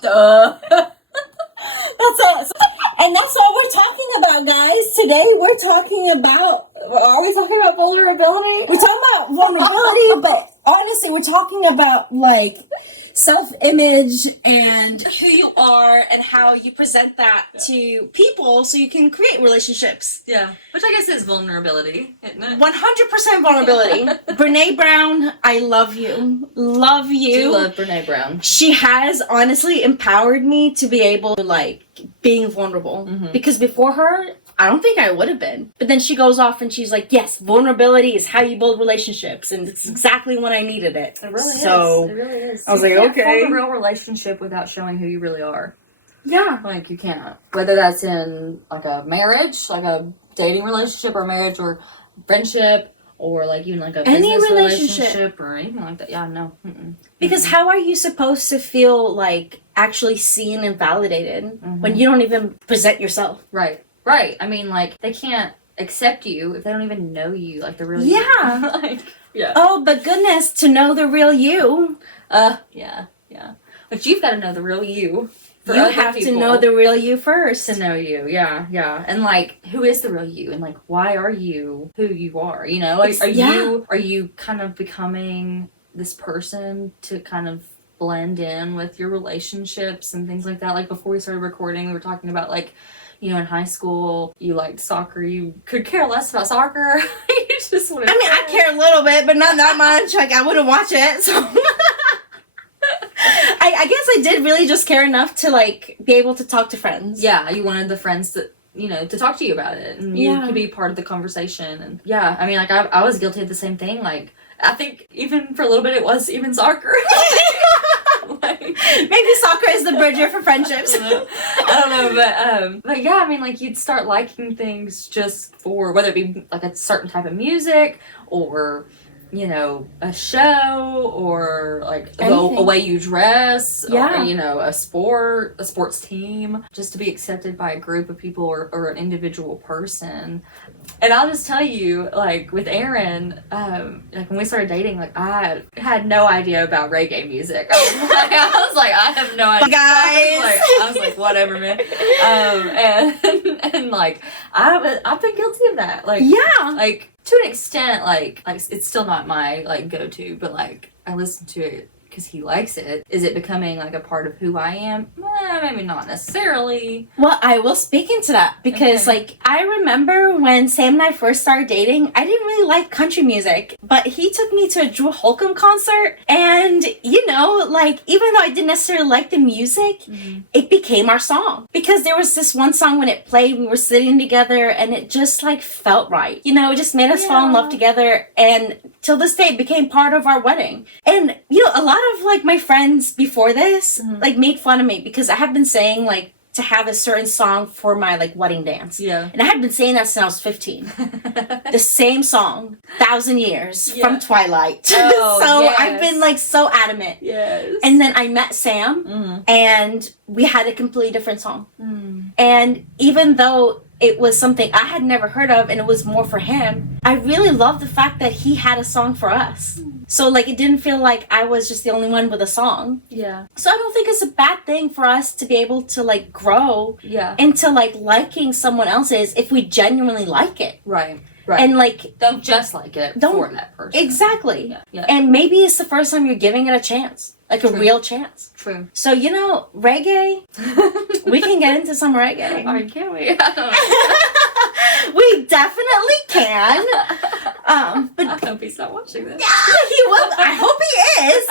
Duh. That's all. And that's what we're talking about, guys. Today we're talking about... Are we talking about vulnerability? We're talking about vulnerability, but honestly, we're talking about, like, self-image and who you are and how you present that to people so you can create relationships. Yeah. Which I guess is vulnerability, isn't it? 100% vulnerability. Brene Brown, I love you. Love you. Do love Brene Brown. She has honestly empowered me to be able to, like, being vulnerable. Mm-hmm. Because before her, I don't think I would have been. But then she goes off and she's like, yes, vulnerability is how you build relationships. And it's exactly when I needed it. It really is. It really is. I was like, okay. You can't form a real relationship without showing who you really are. Yeah. Like, you can't. Whether that's in, like, a marriage, like a dating relationship or marriage or friendship or, like, even, like, a business relationship or anything like that. Yeah, no. Mm-mm. Because how are you supposed to feel, like, actually seen and validated when you don't even present yourself? Right. Right. I mean, like, they can't accept you if they don't even know you, like, the real you. Yeah. Like, yeah. Oh, but goodness, to know the real you. Yeah. But you've got to know the real you. You have to know the real you first. To know you, yeah. And, like, who is the real you? And, like, why are you who you are? You know? Like, are you kind of becoming this person to kind of blend in with your relationships and things like that? Like, before we started recording, we were talking about, like, you know, in high school, you liked soccer. You could care less about soccer. You just wanted. I mean, I care a little bit, but not that much. Like, I wouldn't watch it. So, I guess I did really just care enough to, like, be able to talk to friends. Yeah, you wanted the friends that, you know, to talk to you about it, and you could be part of the conversation. And yeah, I mean, like, I was guilty of the same thing. Like, I think even for a little bit, it was even soccer. Like, maybe soccer is the bridger for friendships. I don't know, but yeah, I mean, like, you'd start liking things just for whether it be like a certain type of music or, you know, a show or like a way you dress or, you know, a sports team, just to be accepted by a group of people or an individual person. And I'll just tell you, like, with Aaron, like, when we started dating, like, I had no idea about reggae music. I was like, I have no idea. Guys! I was like, whatever, man. And like, I've been guilty of that. Like, yeah. Like, to an extent, like it's still not my, like, go-to, but, like, I listen to it because he likes it. Is it becoming, like, a part of who I am? Maybe not necessarily. Well, I will speak into that because, like, I remember when Sam and I first started dating, I didn't really like country music, but he took me to a Drew Holcomb concert, and, you know, like, even though I didn't necessarily like the music, it became our song. Because there was this one song when it played, we were sitting together, and it just, like, felt right. You know, it just made us fall in love together, and till this day, it became part of our wedding. And, you know, a lot of, like, my friends before this, like, made fun of me because I have been saying, like, to have a certain song for my, like, wedding dance. Yeah. And I had been saying that since I was 15. The same song, 1,000 Years from Twilight. Oh, so I've been, like, so adamant. Yes. And then I met Sam, and we had a completely different song. And even though it was something I had never heard of and it was more for him, I really loved the fact that he had a song for us. So, like, it didn't feel like I was just the only one with a song. Yeah. So I don't think it's a bad thing for us to be able to, like, grow into, like, liking someone else's if we genuinely like it. Right. Right. And, like, don't just like it for that person. Exactly. Yeah. And maybe it's the first time you're giving it a chance. Like, a real chance. True. So, you know, reggae, we can get into some reggae. Or can we? I don't know. We definitely can. But I hope he's not watching this. Yeah, he will. I hope he is.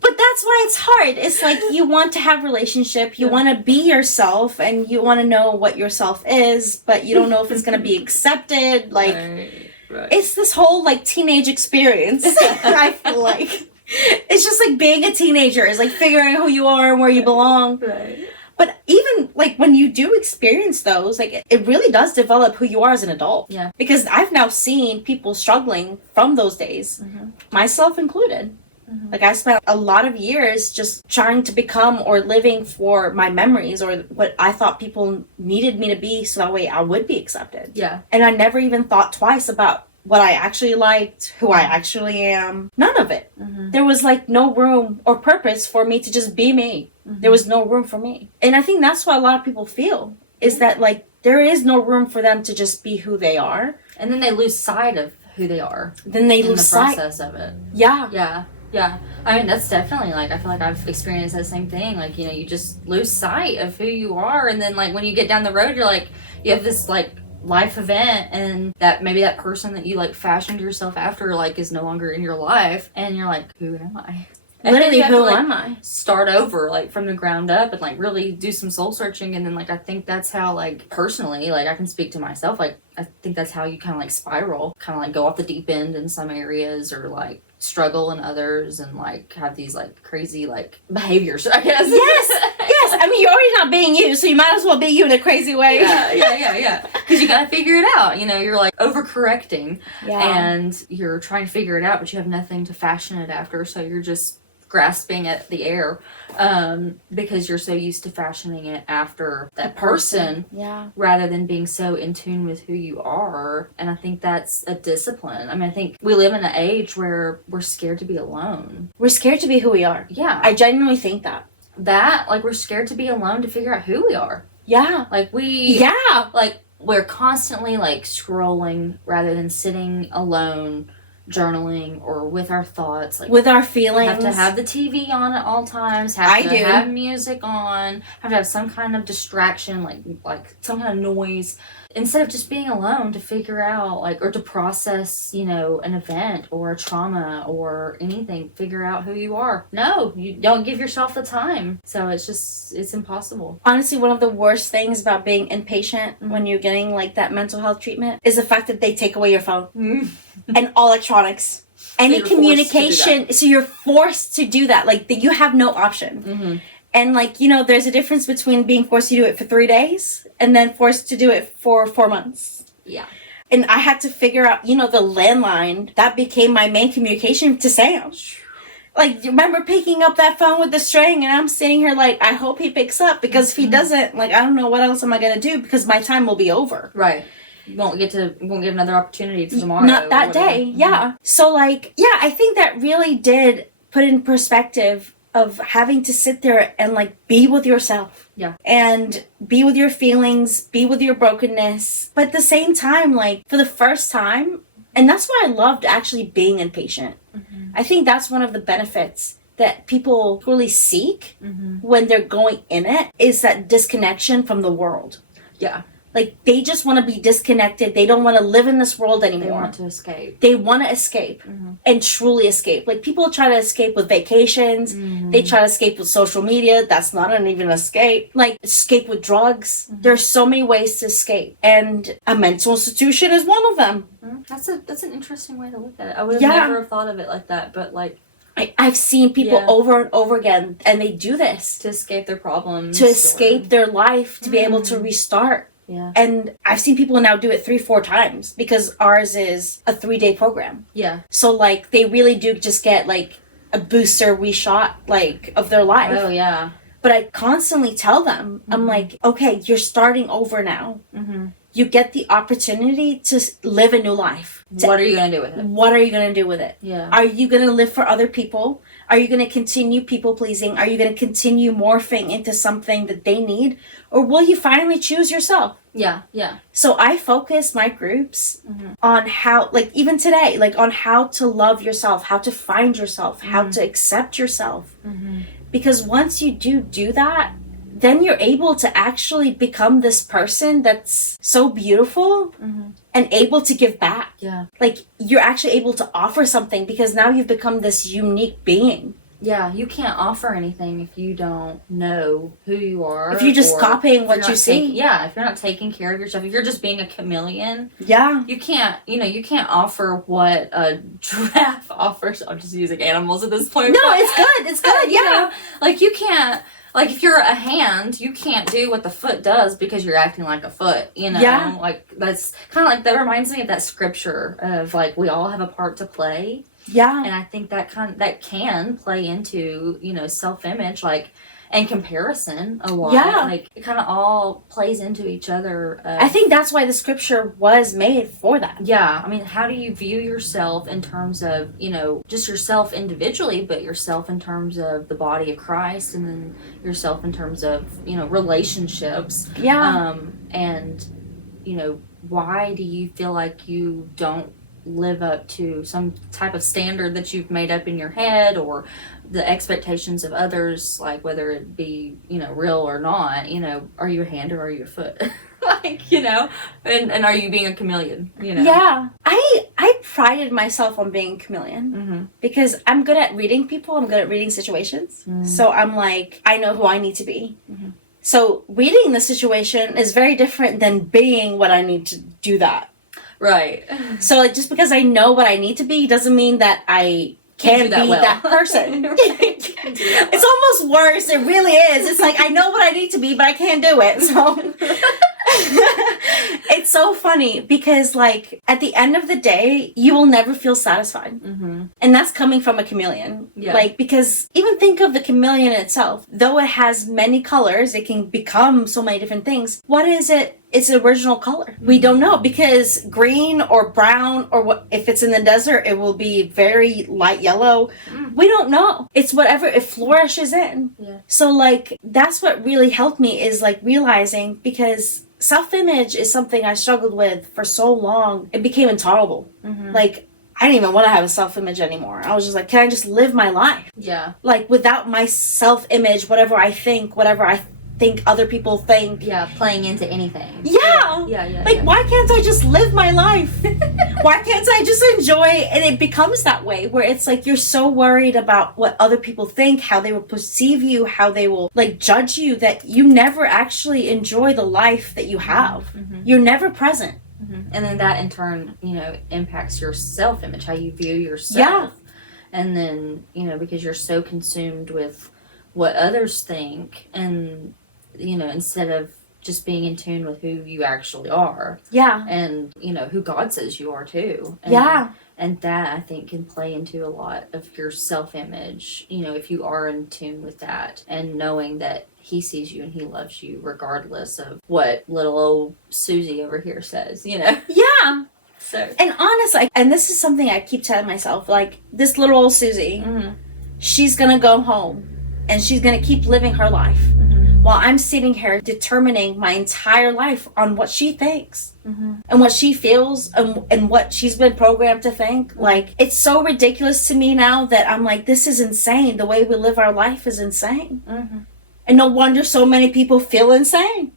But that's why it's hard. It's like you want to have a relationship, you want to be yourself, and you want to know what yourself is, but you don't know if it's going to be accepted. Like, it's this whole, like, teenage experience. I feel like it's just like being a teenager. It's like figuring out who you are and where you belong. Right. But even, like, when you do experience those, like, it really does develop who you are as an adult. Yeah. Because I've now seen people struggling from those days, myself included. Like, I spent a lot of years just trying to become or living for my memories or what I thought people needed me to be so that way I would be accepted. Yeah. And I never even thought twice about what I actually liked, who I actually am. None of it. Mm-hmm. There was like no room or purpose for me to just be me. Mm-hmm. There was no room for me. And I think that's what a lot of people feel, is that like there is no room for them to just be who they are. And then they lose sight of who they are. Then they in lose the sight. process of it. Yeah. Yeah. Yeah. I mean, that's definitely, like, I feel like I've experienced that same thing. Like, you know, you just lose sight of who you are. And then, like, when you get down the road, you're like, you have this, like, life event, and that maybe that person that you, like, fashioned yourself after, like, is no longer in your life. And you're like, who am I? And Literally, who like, am I? Start over, like, from the ground up and, like, really do some soul searching. And then, like, I think that's how, like, personally, like, I can speak to myself. Like, I think that's how you kind of, like, spiral. Kind of, like, go off the deep end in some areas, or, like, struggle in others, and, like, have these, like, crazy, like, behaviors, I guess. Yes. I mean, you're already not being you, so you might as well be you in a crazy way. Yeah. Because you gotta figure it out. You know, you're, like, overcorrecting. Yeah. And you're trying to figure it out, but you have nothing to fashion it after, so you're just grasping at the air, because you're so used to fashioning it after that person, rather than being so in tune with who you are. And I think that's a discipline. I mean, I think we live in an age where we're scared to be alone. We're scared to be who we are. Yeah. I genuinely think that. Like, we're scared to be alone to figure out who we are. Yeah. Like, like, we're constantly, like, scrolling rather than sitting alone, journaling, or with our thoughts, like, with our feelings. Have to have the TV on at all times, have to have music on, have to have some kind of distraction, like some kind of noise, instead of just being alone to figure out, like, or to process, you know, an event or a trauma or anything, figure out who you are. No, you don't give yourself the time. So it's impossible. Honestly, one of the worst things about being inpatient when you're getting, like, that mental health treatment is the fact that they take away your phone and all electronics. Any communication. So you're forced to do that. Like, you have no option. Mm-hmm. And, like, you know, there's a difference between being forced to do it for 3 days and then forced to do it for 4 months. Yeah. And I had to figure out, you know, the landline. That became my main communication to Sam. Like, you remember picking up that phone with the string, and I'm sitting here like, I hope he picks up, because if he doesn't, like, I don't know what else am I going to do, because my time will be over. Right. You won't get another opportunity for tomorrow. Not that day. Yeah. So, like, yeah, I think that really did put in perspective of having to sit there and, like, be with yourself. Yeah. And be with your feelings, be with your brokenness. But at the same time, like, for the first time, and that's why I loved actually being inpatient. Mm-hmm. I think that's one of the benefits that people really seek when they're going in it, is that disconnection from the world. Yeah. Like, they just want to be disconnected. They don't want to live in this world anymore. They want to escape. They want to escape and truly escape. Like, people try to escape with vacations. They try to escape with social media. That's not even an escape. Like, escape with drugs. There's so many ways to escape. And a mental institution is one of them. That's an interesting way to look at it. I would have never thought of it like that, but, like, I've seen people over and over again, and they do this. To escape their problems. To escape their life, to be able to restart. Yeah. And I've seen people now do it 3-4 times, because ours is a 3-day program. Yeah. So, like, they really do just get, like, a booster reshot, like, of their life. Oh, yeah. But I constantly tell them, I'm like, okay, you're starting over now. You get the opportunity to live a new life. What are you going to do with it? What are you going to do with it? Yeah. Are you going to live for other people? Are you going to continue people pleasing? Are you going to continue morphing into something that they need? Or will you finally choose yourself? Yeah. So I focus my groups on how, like, even today, like, on how to love yourself, how to find yourself, how to accept yourself. Because once you do that, then you're able to actually become this person that's so beautiful and able to give back. Yeah. Like, you're actually able to offer something, because now you've become this unique being. Yeah, you can't offer anything if you don't know who you are. If you're just copying what you see. If you're not taking care of yourself, if you're just being a chameleon. Yeah. You can't offer what a giraffe offers. I'm just using animals at this point. No, it's good. It's good. You know, like, you can't, like, if you're a hand, you can't do what the foot does because you're acting like a foot, you know? Yeah. Like, that's kind of like, that reminds me of that scripture of, like, we all have a part to play. Yeah. And I think that can play into, self-image, like, and comparison a lot. Yeah. Like, it kind of all plays into each other. I think that's why the scripture was made for that. Yeah. I mean, how do you view yourself in terms of, just yourself individually, but yourself in terms of the body of Christ, and then yourself in terms of, relationships. Yeah. And, why do you feel like you don't live up to some type of standard that you've made up in your head, or the expectations of others, like whether it be, real or not, are you a hand or are you a foot? Like, and are you being a chameleon, Yeah. I prided myself on being a chameleon because I'm good at reading people. I'm good at reading situations. So I'm like, I know who I need to be. So reading the situation is very different than being what I need to do that. Right. So like, just because I know what I need to be doesn't mean that I can be that person. It's almost worse. It really is. It's like, I know what I need to be, but I can't do it. So it's so funny because like at the end of the day, you will never feel satisfied. And that's coming from a chameleon. Yeah. Like, because even think of the chameleon itself, though it has many colors, it can become so many different things. What is it? Its original color. We don't know, because green or brown, or what, if it's in the desert, it will be very light yellow. We don't know. It's whatever it flourishes in. Yeah. So like, that's what really helped me, is like realizing, because self-image is something I struggled with for so long. It became intolerable. Like, I didn't even want to have a self-image anymore. I was just like, can I just live my life? Yeah. Like, without my self-image, whatever I think other people think. Yeah, playing into anything. Yeah. Like, why can't I just live my life? Why can't I just enjoy? And it becomes that way, where it's like you're so worried about what other people think, how they will perceive you, how they will like judge you, that you never actually enjoy the life that you have. You're never present. And then that in turn, impacts your self-image, how you view yourself. Yeah. And then, because you're so consumed with what others think, and instead of just being in tune with who you actually are. Yeah. And, who God says you are too. And, Yeah. And that, I think, can play into a lot of your self-image, if you are in tune with that, and knowing that He sees you and He loves you regardless of what little old Susie over here says, Yeah. So. And honestly, and this is something I keep telling myself, like, this little old Susie, she's gonna go home and she's gonna keep living her life. While I'm sitting here determining my entire life on what she thinks and what she feels and what she's been programmed to think. Like, it's so ridiculous to me now that I'm like, this is insane. The way we live our life is insane. And no wonder so many people feel insane.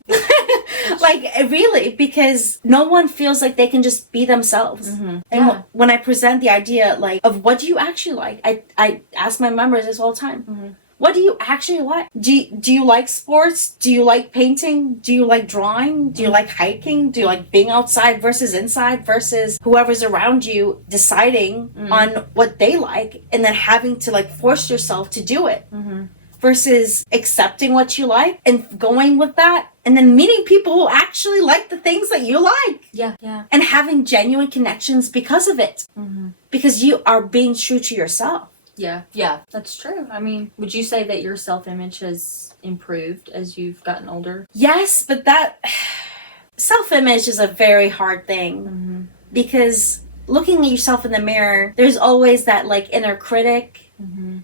Like, really, because no one feels like they can just be themselves. And when I present the idea, like, of what do you actually like, I ask my members this all the time. What do you actually like? Do you like sports? Do you like painting? Do you like drawing? Do you like hiking? Do you like being outside versus inside versus whoever's around you deciding on what they like and then having to like force yourself to do it versus accepting what you like and going with that and then meeting people who actually like the things that you like. Yeah. And having genuine connections because of it. Because you are being true to yourself. Yeah, that's true. I mean, would you say that your self-image has improved as you've gotten older? Yes, but that self-image is a very hard thing because looking at yourself in the mirror, there's always that like inner critic.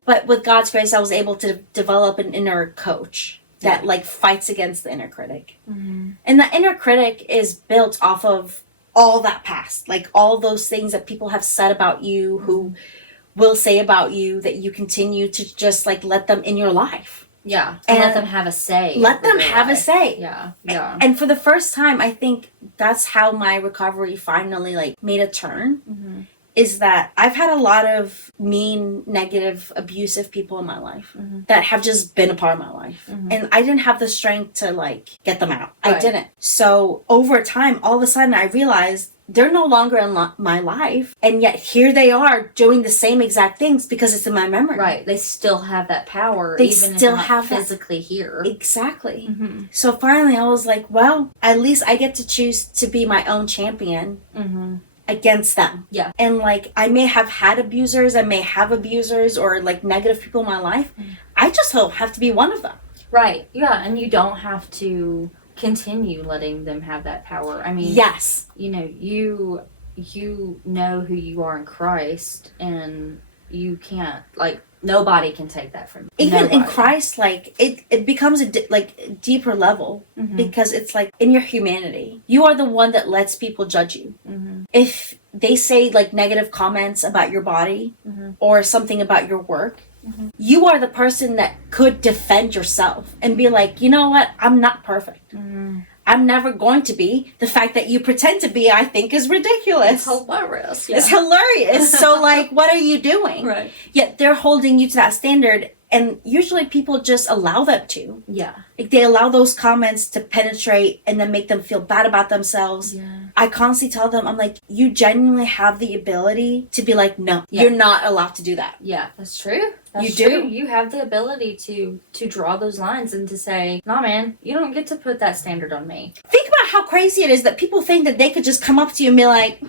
But with God's grace, I was able to develop an inner coach that like fights against the inner critic. And the inner critic is built off of all that past, like all those things that people have said about you, who will say about you, that you continue to just like let them in your life. Yeah. And let them have a say. Let them have a say. Yeah. And for the first time, I think that's how my recovery finally like made a turn. Is that I've had a lot of mean, negative, abusive people in my life that have just been a part of my life. And I didn't have the strength to like get them out. Right. I didn't. So over time, all of a sudden I realized they're no longer in my life. And yet here they are doing the same exact things because it's in my memory. Right. They still have that power. They even still if have not physically here. Exactly. So finally I was like, well, at least I get to choose to be my own champion. against them. Yeah. And like, I may have had abusers, I may have abusers or like negative people in my life. I just don't have to be one of them. Right. Yeah. And you don't have to continue letting them have that power. I mean, yes, you know, you know who you are in Christ, and you can't, like, nobody can take that from you. Even Nobody. in Christ, like it becomes a deeper level, because it's like in your humanity, you are the one that lets people judge you. If they say like negative comments about your body or something about your work, you are the person that could defend yourself and be like, you know what, I'm not perfect. I'm never going to be. The fact that you pretend to be, I think, is ridiculous. It's hilarious. Yeah. It's hilarious. So, like, what are you doing? Right. Yet they're holding you to that standard, and usually people just allow them to. Yeah. Like, they allow those comments to penetrate and then make them feel bad about themselves. Yeah. I constantly tell them, I'm like, you genuinely have the ability to be like, no, Yeah. you're not allowed to do that. Yeah, that's true. That's You true. do. You have the ability to draw those lines and to say, nah, man, you don't get to put that standard on me. Think about how crazy it is that people think that they could just come up to you and be like,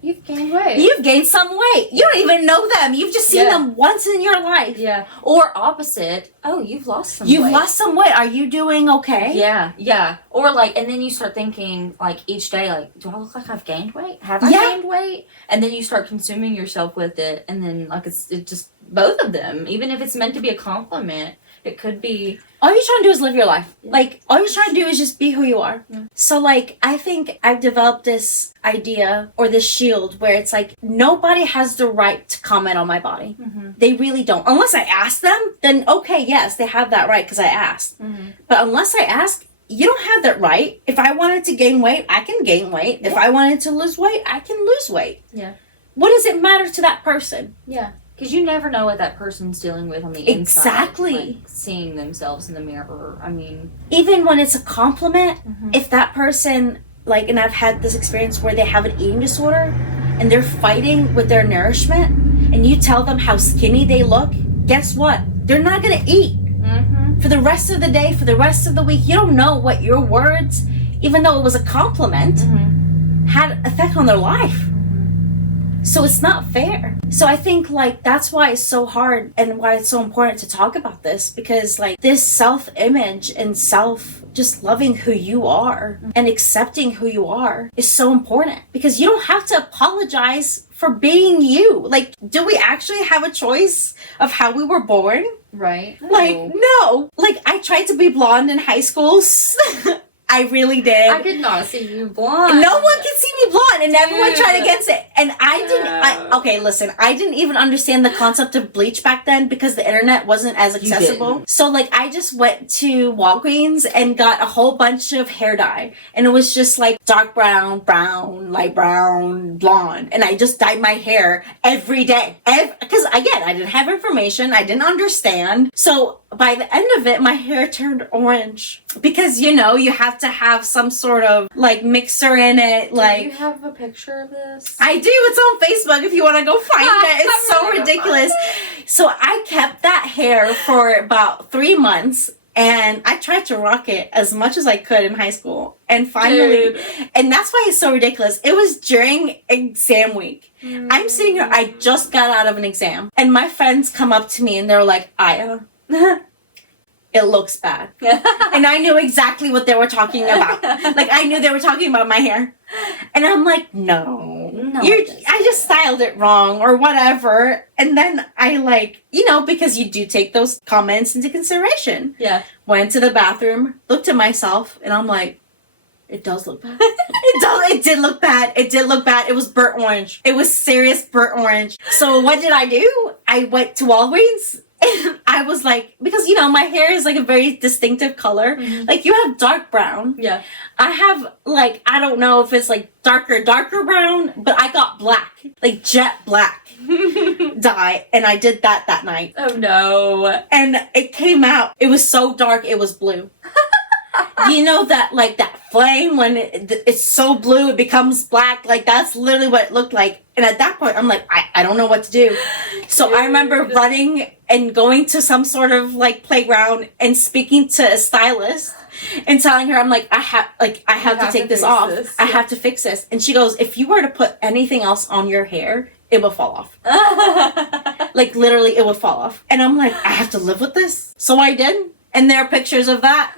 You've gained weight. you've gained some weight. You don't even know them. You've just seen them once in your life. Yeah. Or opposite, oh, you've lost some weight. You've lost some weight. Are you doing okay? Yeah, yeah. Or like, and then you start thinking, like, each day, like, do I look like I've gained weight? Have I Yeah. gained weight? And then you start consuming yourself with it, and then, like, it just, both of them, even if it's meant to be a compliment, it could be. All you're trying to do is live your life. Yeah. Like, all you're trying to do is just be who you are. Yeah. So, like, I think I've developed this idea or this shield where it's like, nobody has the right to comment on my body. They really don't. Unless I ask them, then okay, yes, they have that right because I asked. But unless I ask, you don't have that right. If I wanted to gain weight, I can gain weight. Yeah. If I wanted to lose weight, I can lose weight. Yeah. What does it matter to that person? Yeah. Because you never know what that person's dealing with on the inside. Exactly. Like, seeing themselves in the mirror. I mean, Even when it's a compliment, if that person, like, and I've had this experience where they have an eating disorder and they're fighting with their nourishment, and you tell them how skinny they look, guess what? They're not going to eat. For the rest of the day, for the rest of the week. You don't know what your words, even though it was a compliment, had effect on their life. So it's not fair. So I think, like, that's why it's so hard and why it's so important to talk about this, because, like, this self-image and just loving who you are and accepting who you are is so important, because you don't have to apologize for being you. Like, do we actually have a choice of how we were born? right? Like, no. Like, I tried to be blonde in high school. I really did. I could not see you blonde. No one can see me blonde, and everyone tried Dude. against it. And okay, listen, I didn't even understand the concept of bleach back then because the internet wasn't as accessible. didn't. So, like, I just went to Walgreens and got a whole bunch of hair dye. And it was just like dark brown, brown, light brown, blonde. And I just dyed my hair every day. Because, again, I didn't have information. I didn't understand. So, by the end of it, my hair turned orange. Because, you know, you have to have some sort of, like, mixer in it. Like, Do you have a picture of this? I do. It's on Facebook if you want to go find it. It's so I'm gonna go ridiculous. So I kept that hair for about 3 months, and I tried to rock it as much as I could in high school. And finally, Dude. and that's why it's so ridiculous. It was during exam week. I'm sitting here, I just got out of an exam, and my friends come up to me and they're like, Aya, it looks bad. And I knew exactly what they were talking about. Like, I knew they were talking about my hair. And I'm like, no, I just styled it wrong or whatever. And then I, like, you know, because you do take those comments into consideration. Yeah. Went to the bathroom, looked at myself, and I'm like, it does look bad. It did look bad. It did look bad. It was burnt orange. It was serious burnt orange. So what did I do? I went to Walgreens. And I was like, because, you know, my hair is like a very distinctive color. Like, you have dark brown. Yeah. I have, like, I don't know if it's like darker brown, but I got black, like jet black dye. And I did that night. Oh no. And it came out. It was so dark, it was blue. You know that, like, that flame when it's so blue it becomes black? Like, that's literally what it looked like. And at that point, I'm like, I don't know what to do. So I remember running and going to some sort of, like, playground and speaking to a stylist and telling her, I'm like, I have to take this off. I have to fix this. And she goes, if you were to put anything else on your hair, it will fall off. Like, literally, it will fall off. And I'm like, I have to live with this. So I did. And there are pictures of that.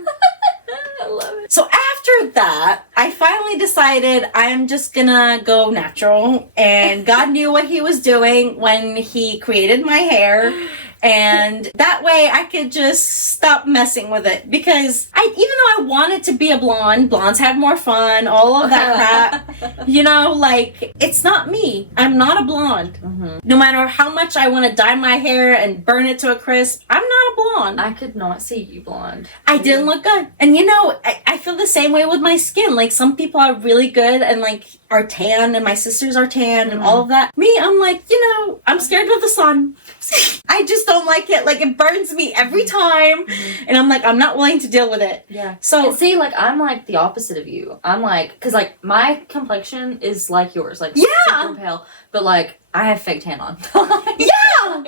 I love it. So after that, I finally decided I'm just gonna go natural. And God knew what he was doing when he created my hair. And that way I could just stop messing with it. Because even though I wanted to be a blonde, blondes have more fun, all of that crap, you know, like, it's not me. I'm not a blonde. Mm-hmm. No matter how much I want to dye my hair and burn it to a crisp, I'm not a blonde. I could not see you blonde. I didn't look good. And, you know, I feel the same way with my skin. Like, some people are really good and, like, are tan, and my sisters are tan, and all of that. Me, I'm like, you know, I'm scared of the sun. I just don't like it. Like, it burns me every time. And I'm like, I'm not willing to deal with it. Yeah. So, and see, like, I'm like the opposite of you. I'm like, because, like, my complexion is like yours. Like, super pale. But, like, I have fake tan on. Yeah!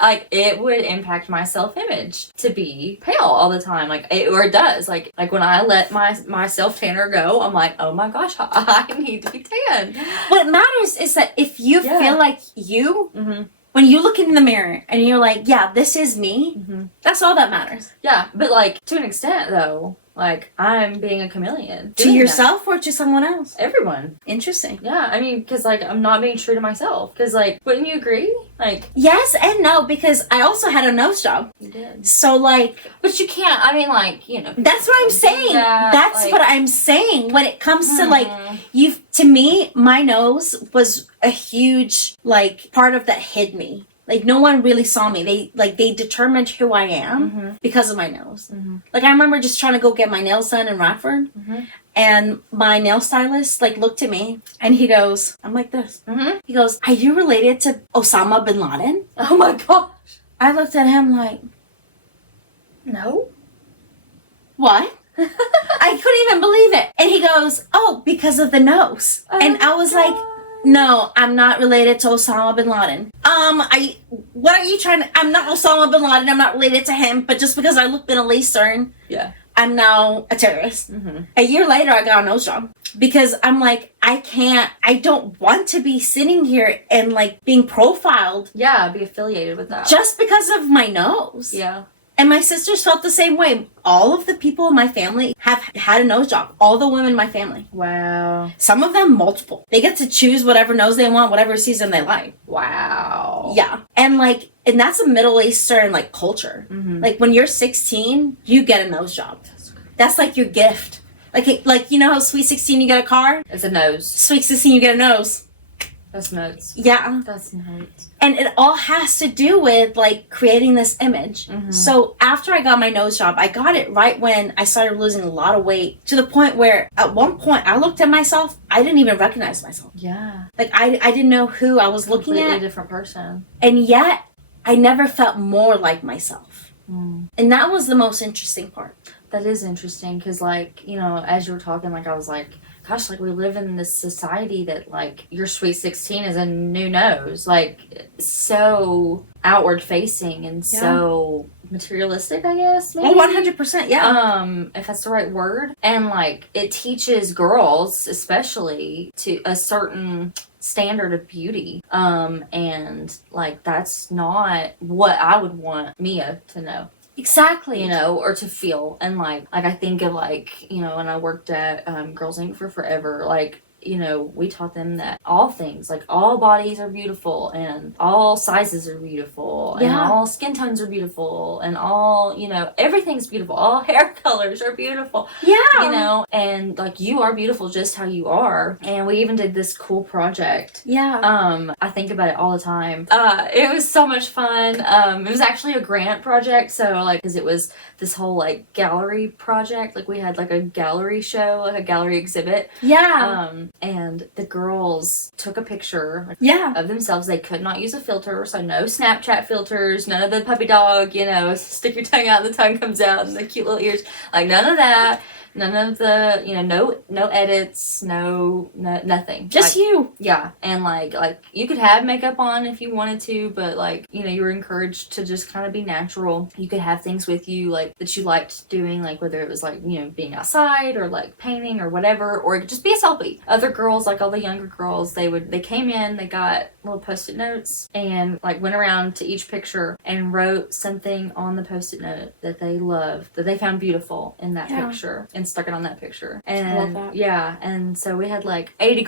Like, it would impact my self-image to be pale all the time. Like, it does. Like when I let my self-tanner go, I'm like, oh my gosh, I need to be tan. What matters is that if you feel like you, when you look in the mirror and you're like, yeah, this is me, that's all that matters. Yeah, but, like, to an extent, though, like, I'm being a chameleon. To yourself or to someone else? Everyone. Interesting. Yeah, I mean, because, like, I'm not being true to myself. Because, like, wouldn't you agree? Like, yes and no, because I also had a nose job. You did. So, like... But you can't, I mean, like, you know... That's what I'm saying. That's like, what I'm saying. When it comes to, like, to me, my nose was a huge, like, part of that hid me. Like, no one really saw me. They determined who I am because of my nose. Like, I remember just trying to go get my nails done in Rockford. And my nail stylist, like, looked at me and he goes, I'm like this. He goes, are you related to Osama bin Laden? Oh my gosh. I looked at him like, no. What? I couldn't even believe it. And he goes, oh, because of the nose. Oh, and I was like, no, I'm not related to Osama bin Laden. What are you trying to... I'm not Osama bin Laden. I'm not related to him. But just because I look Middle Eastern, I'm now a terrorist. A year later, I got a nose job. Because I'm like, I don't want to be sitting here and, like, being profiled. Yeah, be affiliated with that. Just because of my nose. Yeah. And my sisters felt the same way. All of the people in my family have had a nose job. All the women in my family. Wow. Some of them multiple. They get to choose whatever nose they want, whatever season they like. Wow. Yeah. And that's a Middle Eastern, like, culture. Like, when you're 16, you get a nose job. That's like your gift. Like, you know how Sweet 16 you get a car? It's a nose. Sweet 16 you get a nose. That's nuts. Yeah. That's nuts. And it all has to do with, like, creating this image. So after I got my nose job, I got it right when I started losing a lot of weight, to the point where at one point I looked at myself, I didn't even recognize myself. Yeah. Like, I didn't know who I was looking at. Completely different person. And yet, I never felt more like myself. And that was the most interesting part. That is interesting, because, like, you know, as you were talking, like, I was like, gosh, like, we live in this society that, like, your Sweet 16 is a new nose. Like, so outward facing and so materialistic, I guess, maybe? Oh, 100%, yeah. If that's the right word. And, like, it teaches girls, especially, to a certain standard of beauty. And, like, that's not what I would want Mia to know. Exactly. You know, or to feel. And, like I think of, like, you know, when I worked at Girls Inc. for forever, like, you know, we taught them that all things, like, all bodies are beautiful, and all sizes are beautiful, and all skin tones are beautiful, and all, you know, everything's beautiful. All hair colors are beautiful. Yeah. You know, and, like, you are beautiful just how you are. And we even did this cool project. Yeah. I think about it all the time. It was so much fun. It was actually a grant project, so, like, because it was this whole, like, gallery project. Like, we had, like, a gallery show, like a gallery exhibit. Yeah. And the girls took a picture of themselves. They could not use a filter, so no Snapchat filters, none of the puppy dog, you know, stick your tongue out and the tongue comes out and the cute little ears. Like, none of that. None of the, no edits, nothing. Just you. Yeah. And like you could have makeup on if you wanted to, but like, you were encouraged to just kind of be natural. You could have things with you like that you liked doing, like whether it was like, being outside or like painting or whatever, or it could just be a selfie. Other girls, like all the younger girls, they came in, they got little post-it notes and like went around to each picture and wrote something on the post-it note that they loved, that they found beautiful in that picture, and stuck it on that picture. And I love that. Yeah, and so we had like 80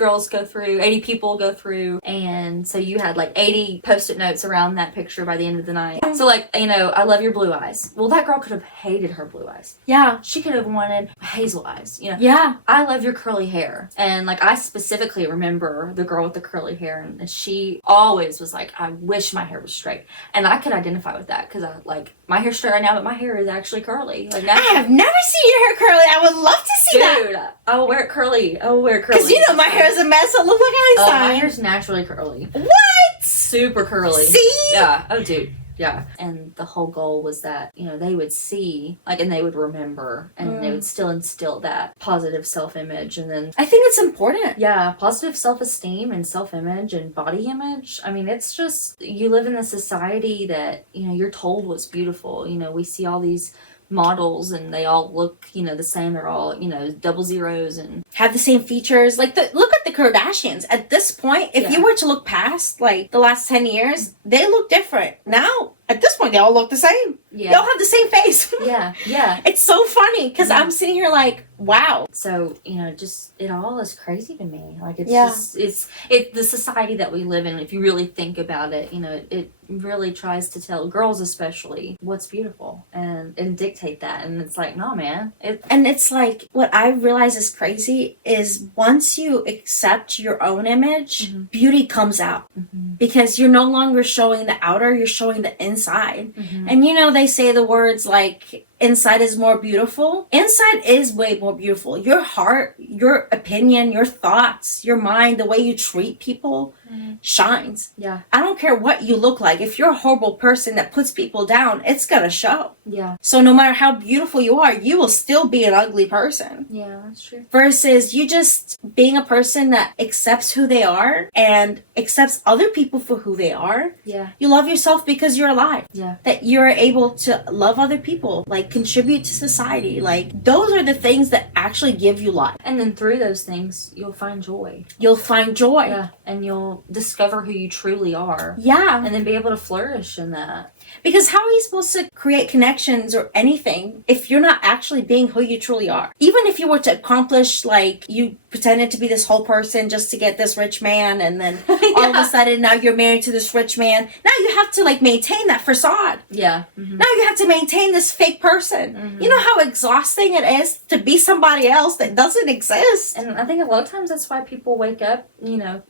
people go through, and so you had like 80 post-it notes around that picture by the end of the night. So like, I love your blue eyes. Well, that girl could have hated her blue eyes. Yeah. She could have wanted hazel eyes, Yeah. I love your curly hair. And like, I specifically remember the girl with the curly hair, and she always was like, I wish my hair was straight. And I could identify with that, because I like, my hair's straight right now, but my hair is actually curly. Like, I have never seen your hair curly. I would love to see that. Dude, I will wear it curly. Because my hair is a mess, so it looks like Einstein. My hair's naturally curly. What? Super curly. See? Yeah. Oh, dude. Yeah. And the whole goal was that, they would see, like, and they would remember, and they would still instill that positive self-image. And then I think it's important. Yeah, positive self-esteem and self-image and body image. I mean, it's just, you live in a society that, you're told what's beautiful. We see all these models and they all look, the same. They're all, double zeros and have the same features. Like, look at the Kardashians. At this point, if you were to look past, like, the last 10 years, they look different. Now, at this point, they all look the same. Yeah. They all have the same face. Yeah. It's so funny, because I'm sitting here like, wow. So, just, it all is crazy to me. Like, it's just, it's the society that we live in. If you really think about it, it really tries to tell girls especially what's beautiful and dictate that. And it's like, no, man. And it's like, what I realize is crazy is once you accept your own image, beauty comes out. Because you're no longer showing the outer, you're showing the inside. And they say the words like, inside is more beautiful. Inside is way more beautiful. Your heart, your opinion, your thoughts, your mind, the way you treat people shines. Yeah. I don't care what you look like. If you're a horrible person that puts people down, it's gonna show. Yeah. So no matter how beautiful you are, you will still be an ugly person. Yeah, that's true. Versus you just being a person that accepts who they are and accepts other people for who they are. Yeah. You love yourself because you're alive. Yeah. That you're able to love other people, like contribute to society. Like, those are the things that actually give you life. And then through those things, you'll find joy. You'll find joy. Yeah. And you'll discover who you truly are. Yeah. And then be able to flourish in that. Because how are you supposed to create connections or anything if you're not actually being who you truly are? Even if you were to accomplish, like, you pretended to be this whole person just to get this rich man, and then all of a sudden now you're married to this rich man. Now you have to, like, maintain that facade. Yeah. Now you have to maintain this fake person. You know how exhausting it is to be somebody else that doesn't exist? And I think a lot of times that's why people wake up,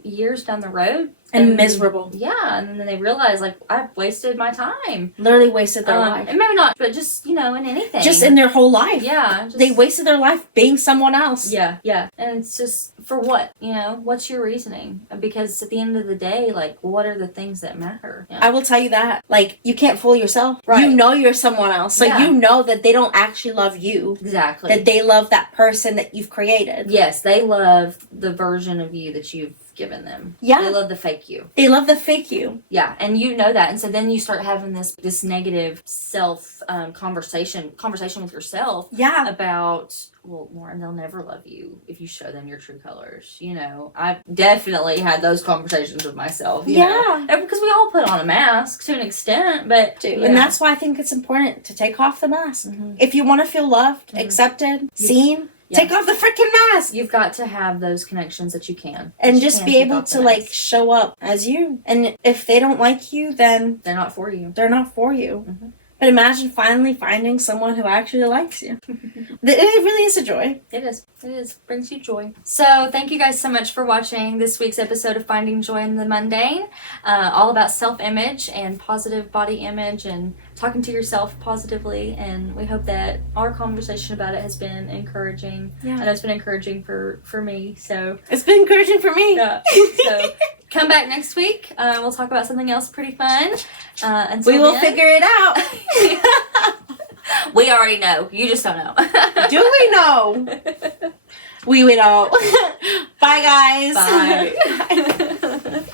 years down the road. And miserable. Yeah, and then they realize, like, I've wasted my time. Literally wasted their life. And maybe not, but just, in anything. Just in their whole life. Yeah. They wasted their life being someone else. Yeah. And it's just, for what? What's your reasoning? Because at the end of the day, like, what are the things that matter? I will tell you that. Like, you can't fool yourself. Right. You know you're someone else. So you know that they don't actually love you. Exactly. That they love that person that you've created. Yes, they love the version of you that you've given them. Yeah. They love the fake you. They love the fake you. Yeah, and you know that. And so then you start having this negative self conversation with yourself. Yeah. About, well, Lauren, they'll never love you if you show them your true colors. I've definitely had those conversations with myself. You know? Because we all put on a mask to an extent, but and that's why I think it's important to take off the mask. If you want to feel loved, accepted, seen, take off the freaking mask. You've got to have those connections that you can. And just be able to, like, show up as you. And if they don't like you, then they're not for you. They're not for you. But imagine finally finding someone who actually likes you. It really is a joy. It is. It is. Brings you joy. So thank you guys so much for watching this week's episode of Finding Joy in the Mundane. All about self-image and positive body image and talking to yourself positively. And we hope that our conversation about it has been encouraging. Yeah. I know it's been encouraging for me. So it's been encouraging for me. Yeah. So come back next week. We'll talk about something else pretty fun. We will figure it out. We already know. You just don't know. Do we know? We know. Bye, guys. Bye.